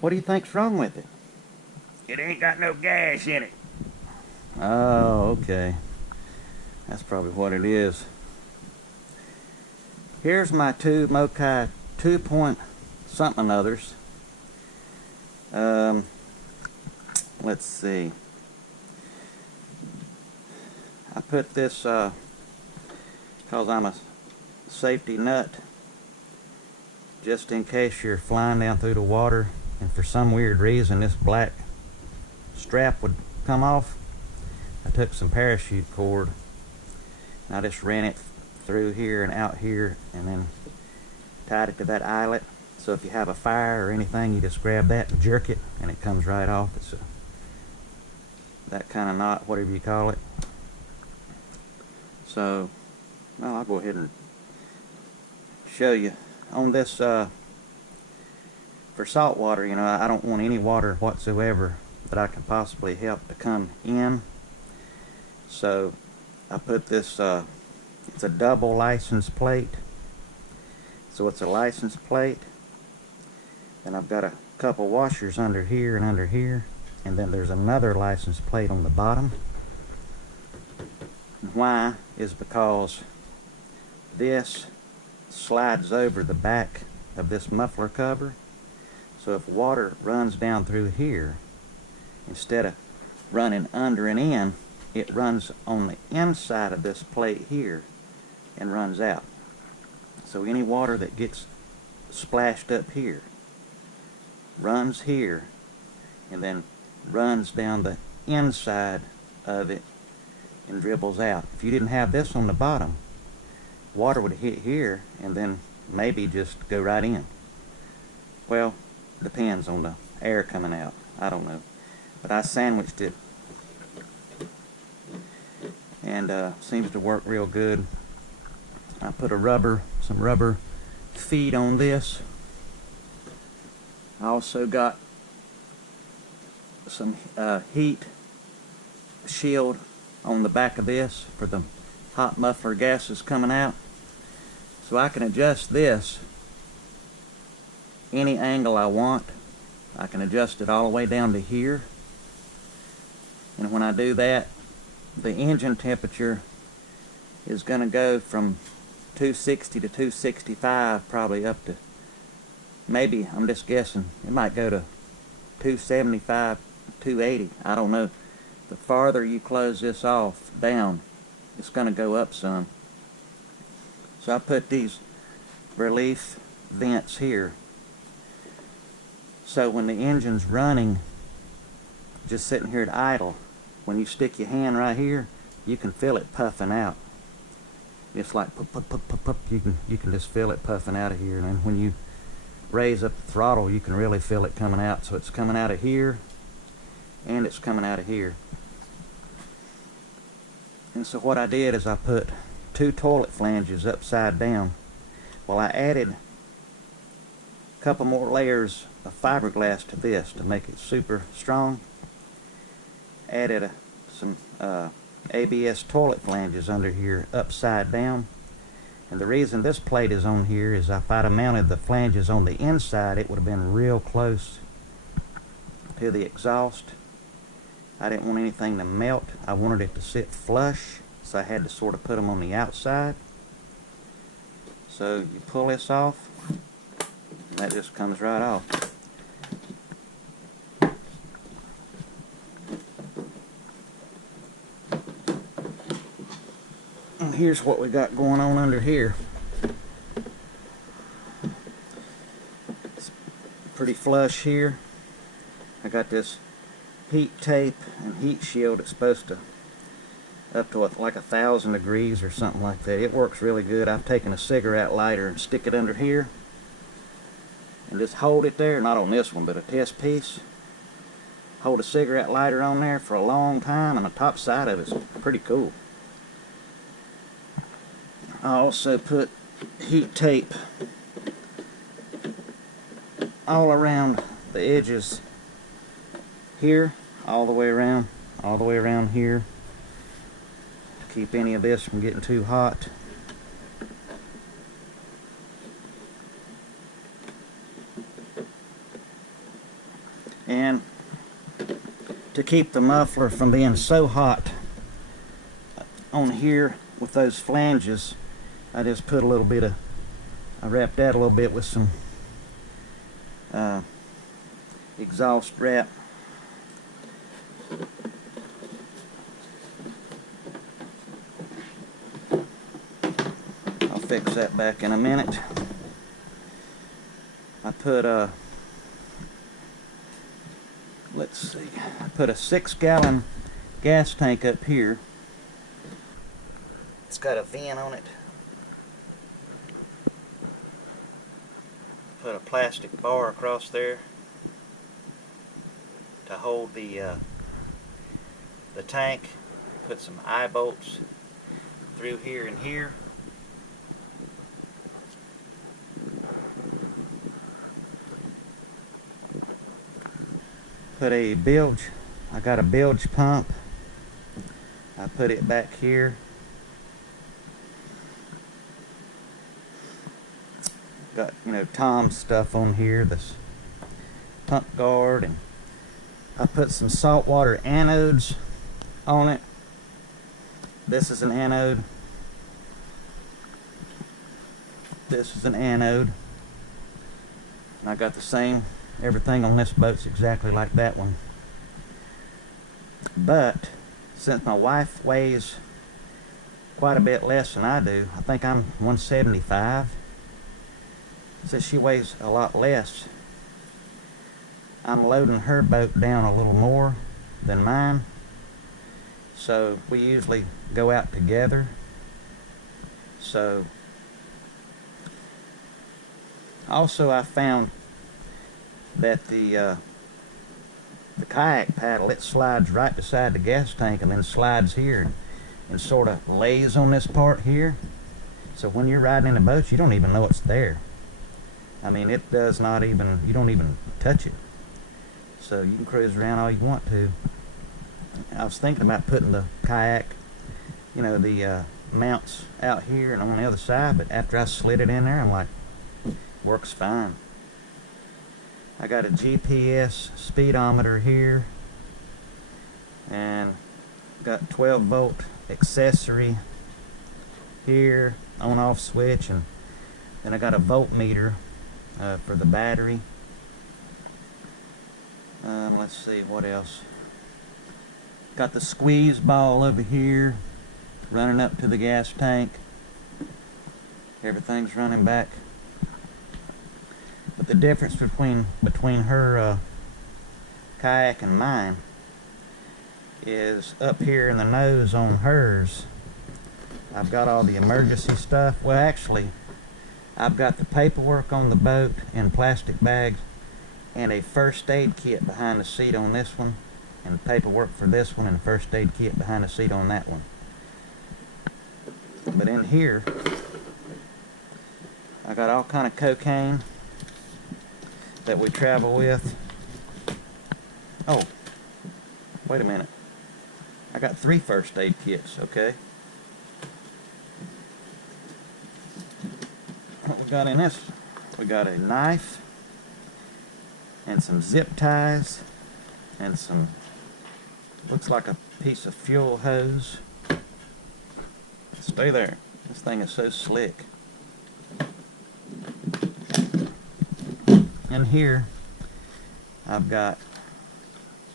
What do you think's wrong with it? It ain't got no gas in it. Oh, okay. That's probably what it is. Here's my two Mokai 2 point something others. Let's see. I put this because I'm a safety nut, just in case you're flying down through the water and for some weird reason this black strap would come off. I took some parachute cord and I just ran it through here and out here and then tied it to that eyelet. So if you have a fire or anything, you just grab that and jerk it and it comes right off. It's that kind of knot, whatever you call it. So, well, I'll go ahead and show you on this. For salt water, you know, I don't want any water whatsoever that I can possibly help to come in. So I put this, it's a double license plate. So it's a license plate. And I've got a couple washers under here and under here. And then there's another license plate on the bottom. And why is because this slides over the back of this muffler cover. So if water runs down through here, instead of running under and in, it runs on the inside of this plate here and runs out. So any water that gets splashed up here runs here and then runs down the inside of it and dribbles out. If you didn't have this on the bottom, water would hit here and then maybe just go right in. Well, depends on the air coming out. I don't know. But I sandwiched it and seems to work real good. I put some rubber feet on this. I also got some heat shield on the back of this for the hot muffler gases coming out. So I can adjust this any angle I want. I can adjust it all the way down to here. And when I do that, the engine temperature is going to go from 260 to 265, probably up to, maybe, I'm just guessing, it might go to 275, 280, I don't know. The farther you close this off down, it's going to go up some. So I put these relief vents here. So when the engine's running, just sitting here at idle, when you stick your hand right here, you can feel it puffing out. It's like puff, puff, puff, puff, puff. You can just feel it puffing out of here. And then when you raise up the throttle, you can really feel it coming out. So it's coming out of here, and it's coming out of here. And so what I did is I put 2 toilet flanges upside down. Well, I added a couple more layers of fiberglass to this to make it super strong. Added some ABS toilet flanges under here upside down. And the reason this plate is on here is if I'd have mounted the flanges on the inside, it would have been real close to the exhaust. I didn't want anything to melt. I wanted it to sit flush, so I had to sort of put them on the outside. So you pull this off, and that just comes right off. And here's what we got going on under here. It's pretty flush here. I got this heat tape and heat shield. It's supposed to up to like 1,000 degrees or something like that. It works really good. I've taken a cigarette lighter and stick it under here and just hold it there, not on this one, but a test piece. Hold a cigarette lighter on there for a long time, and the top side of it's pretty cool. I also put heat tape all around the edges here, all the way around here, to keep any of this from getting too hot. And to keep the muffler from being so hot on here with those flanges, I just put a little bit of, I wrapped that a little bit with some exhaust wrap. I'll fix that back in a minute. I put a, let's see, I put a 6-gallon gas tank up here. It's got a vent on it. Put a plastic bar across there to hold the tank. Put some eye bolts through here and here. Put a bilge, I got a bilge pump. I put it back here. Got, you know, Tom's stuff on here, this pump guard, and I put some saltwater anodes on it. This is an anode. This is an anode. And I got the same, everything on this boat's exactly like that one. But since my wife weighs quite a bit less than I do, I think I'm 175. Since she weighs a lot less, I'm loading her boat down a little more than mine. So we usually go out together. So also I found that the kayak paddle, it slides right beside the gas tank and then slides here and sort of lays on this part here. So when you're riding in the boat, you don't even know it's there. I mean, it does not even, you don't even touch it. So you can cruise around all you want to. I was thinking about putting the kayak, you know, the mounts out here and on the other side, but after I slid it in there, I'm like, works fine. I got a GPS speedometer here, and got 12-volt accessory here, on-off switch, and then I got a voltmeter for the battery. Let's see, what else? Got the squeeze ball over here, running up to the gas tank. Everything's running back. But the difference between her kayak and mine is up here in the nose on hers. I've got all the emergency stuff. Well, actually, I've got the paperwork on the boat in plastic bags and a first aid kit behind the seat on this one, and paperwork for this one, and a first aid kit behind the seat on that one. But in here, I got all kind of cocaine that we travel with. Oh, wait a minute. I got 3 first aid kits, okay? What we got in this? We got a knife and some zip ties and some, looks like a piece of fuel hose. Stay there. This thing is so slick. And here I've got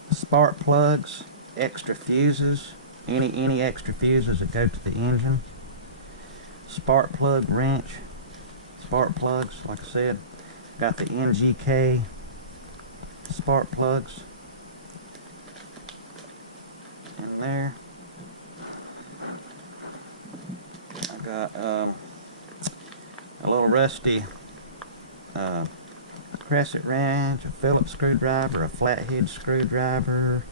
spark plugs, extra fuses, any extra fuses that go to the engine, spark plug wrench, spark plugs, like I said. Got the NGK spark plugs in there. I got a little rusty crescent wrench, a Phillips screwdriver, a flathead screwdriver,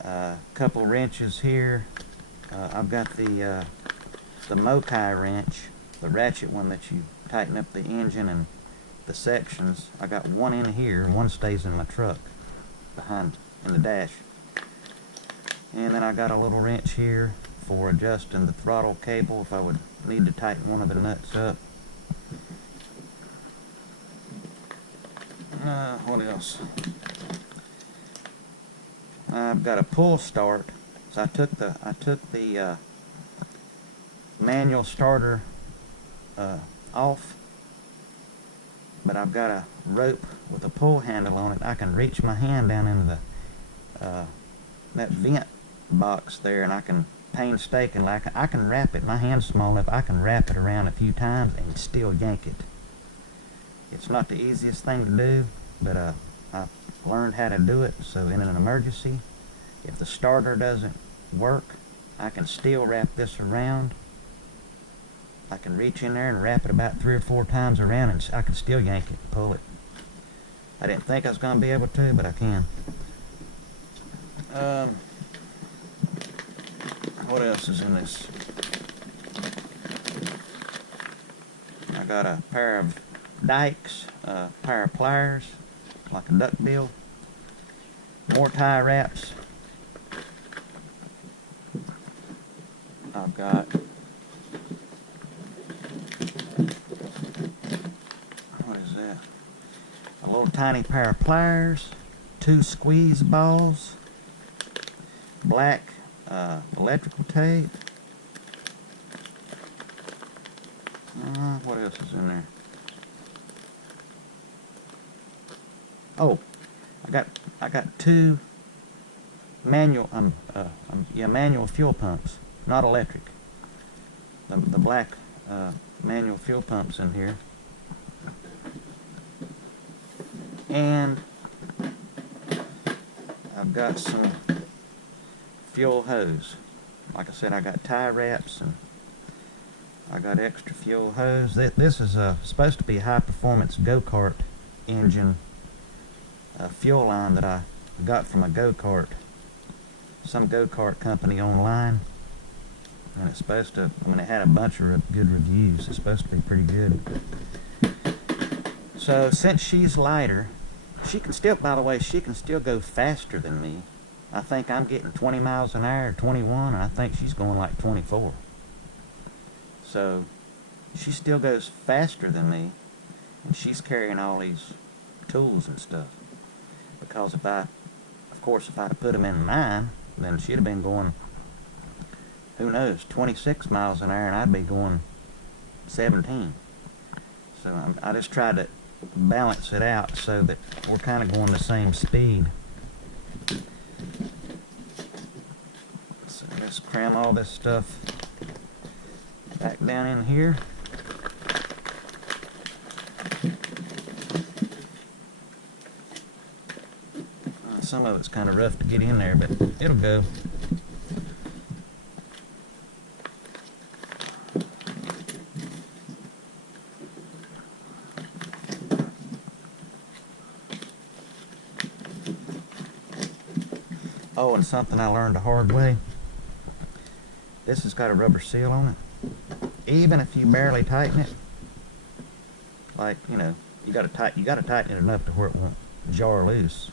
a couple wrenches here. I've got the Mokai wrench, the ratchet one that you tighten up the engine and the sections. I got one in here and one stays in my truck behind in the dash. And then I got a little wrench here for adjusting the throttle cable if I would need to tighten one of the nuts up. What else? I've got a pull start. So I took the manual starter off, but I've got a rope with a pull handle on it. I can reach my hand down into the that vent box there, and I can painstakingly, I can wrap it. My hand's small enough, I can wrap it around a few times and still yank it. It's not the easiest thing to do, but I've learned how to do it. So in an emergency, if the starter doesn't work, I can still wrap this around. I can reach in there and wrap it about 3 or 4 times around, and I can still yank it and pull it. I didn't think I was going to be able to, but I can. What else is in this? I got a pair of dikes, a pair of pliers, like a duck bill, more tie wraps. I've got what is that? A little tiny pair of pliers, 2 squeeze balls, black electrical tape. What else is in there? Oh, I got 2 manual manual fuel pumps, not electric. The black manual fuel pumps in here, and I've got some fuel hose. Like I said, I got tie wraps and I got extra fuel hose. This is supposed to be a high-performance go-kart engine fuel line that I got from a go-kart, some go-kart company online, and it's supposed to, I mean, it had a bunch of good reviews. It's supposed to be pretty good. So since she's lighter, she can still, by the way, she can still go faster than me. I think I'm getting 20 miles an hour, 21, and I think she's going like 24. So she still goes faster than me, and she's carrying all these tools and stuff. Because if I'd have put them in mine, then she'd have been going, who knows, 26 miles an hour, and I'd be going 17. So I just tried to balance it out so that we're kind of going the same speed. So let's cram all this stuff back down in here. Some of it's kind of rough to get in there, but it'll go. Oh, and something I learned the hard way. This has got a rubber seal on it. Even if you barely tighten it, like, you know, you gotta tighten it enough to where it won't jar loose.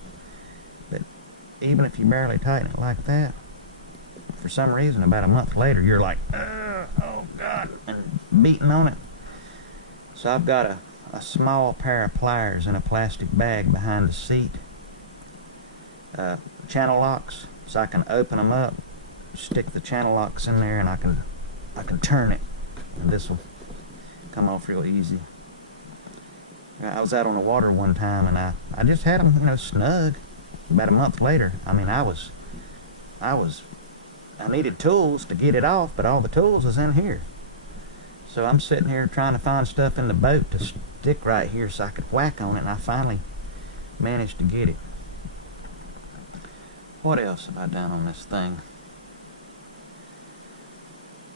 But even if you barely tighten it like that, for some reason, about a month later, you're like, oh God, and beating on it. So I've got a small pair of pliers in a plastic bag behind the seat. Channel locks, so I can open them up, stick the channel locks in there, and I can turn it, and this will come off real easy. I was out on the water one time, and I just had them, you know, snug. About a month later, I mean, I needed tools to get it off, but all the tools was in here. So I'm sitting here trying to find stuff in the boat to stick right here so I could whack on it, and I finally managed to get it. What else have I done on this thing?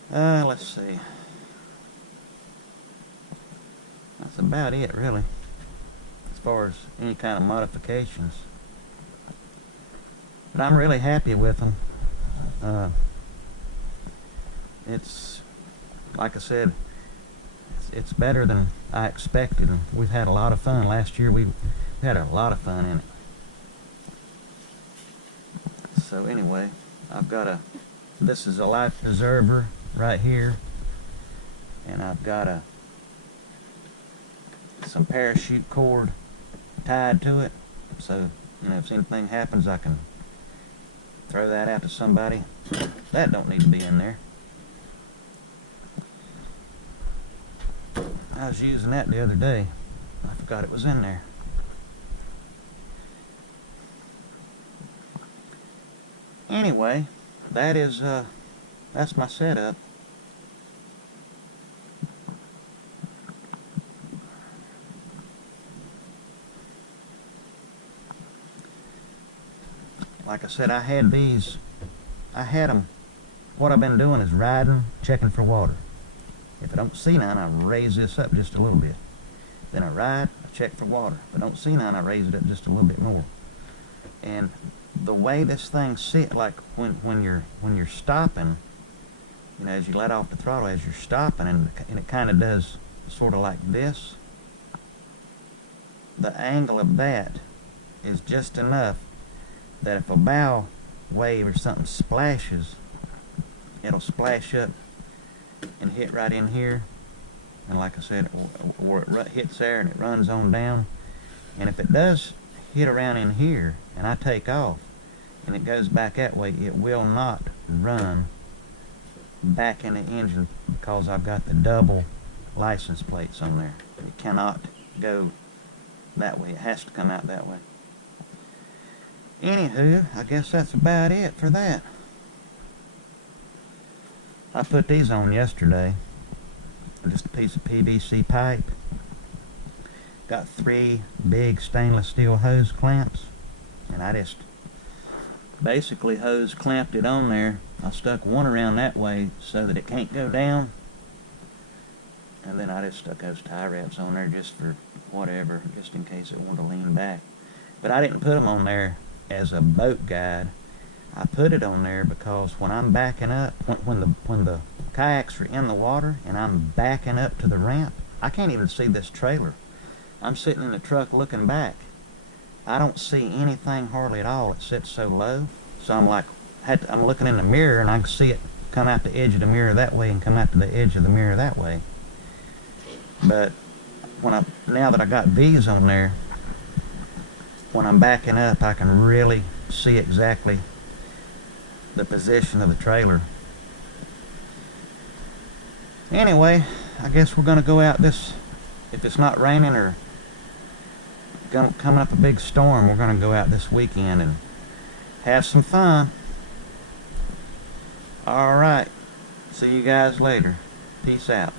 Let's see. That's about it, really, as far as any kind of modifications. But I'm really happy with them. It's, like I said, it's better than I expected. We've had a lot of fun. Last year we had a lot of fun in it. So anyway, I've got this is a life preserver right here, and I've got some parachute cord tied to it, so, you know, if anything happens, I can Throw that out to somebody. That don't need to be in there. I was using that the other day. I forgot it was in there. Anyway, that's my setup. Like I said, I had them. What I've been doing is riding, checking for water. If I don't see none, I raise this up just a little bit. Then I ride, I check for water. If I don't see none, I raise it up just a little bit more. And the way this thing sits, like when you're stopping, you know, as you let off the throttle, as you're stopping, and it kind of does sort of like this. The angle of that is just enough that if a bow wave or something splashes, it'll splash up and hit right in here, and like I said, or it hits there and it runs on down. And if it does hit around in here and I take off and it goes back that way, it will not run back in the engine because I've got the double license plates on there. It cannot go that way. It has to come out that way. Anywho, I guess that's about it for that. I put these on yesterday. Just a piece of PVC pipe. Got 3 big stainless steel hose clamps, and I just basically hose clamped it on there. I stuck one around that way so that it can't go down, and then I just stuck those tie wraps on there just for whatever, just in case it wanted to lean back. But I didn't put them on there as a boat guide. I put it on there because when I'm backing up, when the kayaks are in the water and I'm backing up to the ramp, I can't even see this trailer. I'm sitting in the truck looking back. I don't see anything hardly at all. It sits so low. So I'm like, I'm looking in the mirror and I can see it come out the edge of the mirror that way and come out to the edge of the mirror that way. But now that I got these on there, when I'm backing up, I can really see exactly the position of the trailer. Anyway, I guess we're going to go out this, if it's not raining or coming up a big storm, we're going to go out this weekend and have some fun. Alright, see you guys later. Peace out.